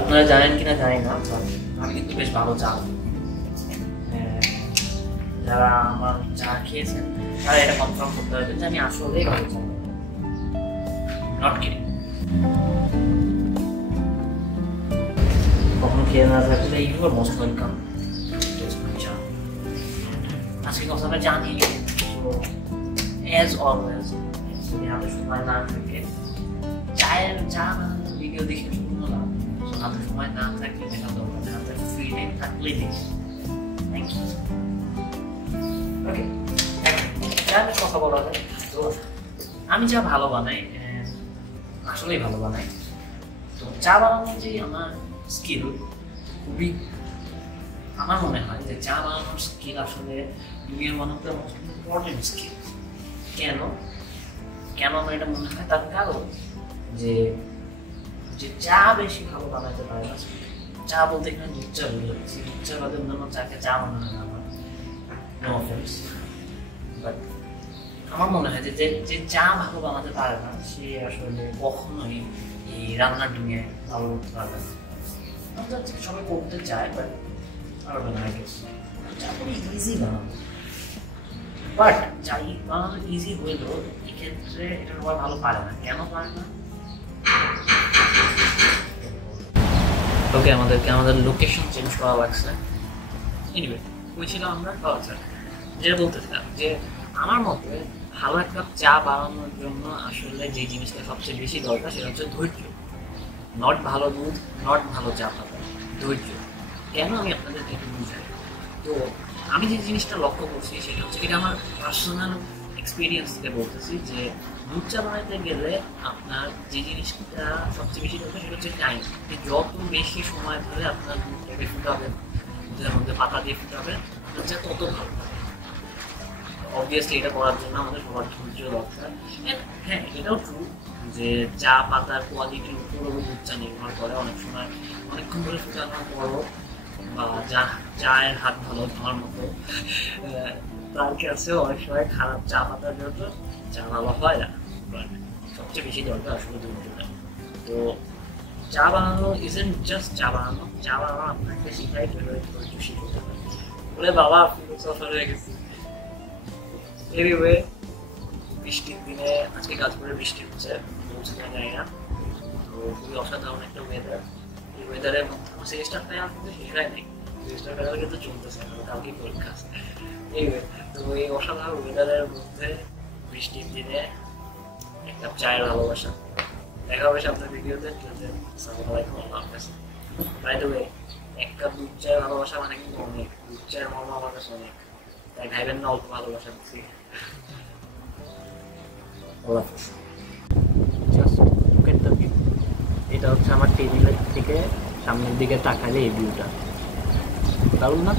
আপনারা জানেন কিনা জানি না, আমি কিন্তু বেশ ভালো চা। যারা আমার চা খেয়েছেন তারা এটা কনফার্ম করতে পারবেন যে আমি আসলেই ভালো চা, নট কিডিং। কখনো খেয়ে না থাকলে ইউ আর মোস্ট ওয়েলকাম। আজকে কথাটা জানি, তো অ্যাজ অলওয়েজ যদি হাতে সময় না থাকে, চা বানানোর ভিডিও দেখে শুরু লাভ, হাতে সময় না থাকলে দেখা দরকার, হাতে ফ্রি টাইম থাকলেই দেখি। Thank you. ওকে, চা নিয়ে কথা বলা যায়। তো আমি চা ভালো বানাই, আসলেই ভালো বানাই। তো চা বানানো যে আমার স্কিল, খুবই আমার মনে হয় যে চা বানানোর স্কিল আসলে দুনিয়ার one of the most important skill. কেন আমার এটা মনে হয়? তার কারণ যে চা বেশি ভালো বানাতে পারে না। চা বলতে এখানে দুধ চা বুঝে যাচ্ছি, দুধ চা বাদে অন্যান্য চাকে চা বানানো না আমার, নো অফেন্স। বাট আমার মনে হয় যে চা ভালো বানাতে পারে না সে আসলে কখনোই এই রান্নার দুনিয়ায় ভালো করতে পারবে না। সবাই করতে চায়, বাট পারবে না। চা খুবই ইজি বানানো, বাট চা বানানো ইজি হইলেও এক্ষেত্রে এটা সবাই ভালো পারে না। কেন পারে না? ওকে, আমাদের লোকেশন চেঞ্জ করা লাগছে। এনিওয়ে, বলছিলাম আমরা যেটা বলতেছিলাম যে আমার মতে ভালো এক কাপ চা বানানোর জন্য আসলে যে জিনিসটা সবচেয়ে বেশি দরকার সেটা হচ্ছে ধৈর্য। নট ভালো দুধ, নট ভালো চা পাতা, ধৈর্য। কেন আমি আপনাদেরকে একটু বুঝাই। তো আমি যে জিনিসটা লক্ষ্য করছি সেটা হচ্ছে, এটা আমার পার্সোনাল এক্সপিরিয়েন্স থেকে বলতেছি, যে দুধ চা বানাতে গেলে আপনার যে জিনিসটা সবচেয়ে বেশি দরকার সেটা হচ্ছে টাইম। যত বেশি সময় ধরে আপনার দুধটাকে ফুটাবেন, দুধের মধ্যে পাতা দিয়ে ফুটাবেন, হচ্ছে তত ভালো। অবভিয়াসলি এটা করার জন্য আমাদের সবার ধৈর্য দরকার। হ্যাঁ, এটাও ট্রু যে চা পাতার কোয়ালিটির উপরও দুধ চা নির্ভর করে। অনেক সময় অনেকক্ষণ ধরে ফুটানোর পরও বা চায়ের হাত ভালো আমার মতো তার কাছে অনেক সময় খারাপ চা পাতার জন্য চা ভালো হয় না। বাট সবচেয়ে বেশি দরকার আসলে ধৈর্যটা। তো চা বানানো ইজেন্ট জাস্ট চা বানানো আপনাকে শিখাই ধৈর্যশীল হতে পারে বলে বাবা ফিলোসফার হয়ে গেছি। এনিওয়ে, বৃষ্টির দিনে আজকে গাছপুরে বৃষ্টি হচ্ছে, জানি না। তো খুবই অসাধারণ একটা ওয়েদার। এই ওয়েদারের মধ্যে আমার সিরিজটা প্রায় আসতে শেখায় নেই, সিরিজটা প্রায় কিন্তু চলতেছে, কালকে পরীক্ষা। এনিওয়ে, তো এই অসাধারণ ওয়েদারের মধ্যে বৃষ্টির দিনে এক কাপ চায়ের ভালোবাসা। দেখা হবে আপনার ভিডিওতে। আসসালামু আলাইকুম, আল্লাহ হাফেজ। বাই দ্য ওয়ে, এক কাপ দুধ চায়ের ভালোবাসা মানে কিন্তু অনেক। দুধ চায়ের মর্ম আমার কাছে অনেক, তাই ভাইবেন না অল্প ভালোবাসা দিচ্ছি। এটা হচ্ছে আমার টেবিলের থেকে সামনের দিকে তাকালে এই ভিউটা, দারুণ না?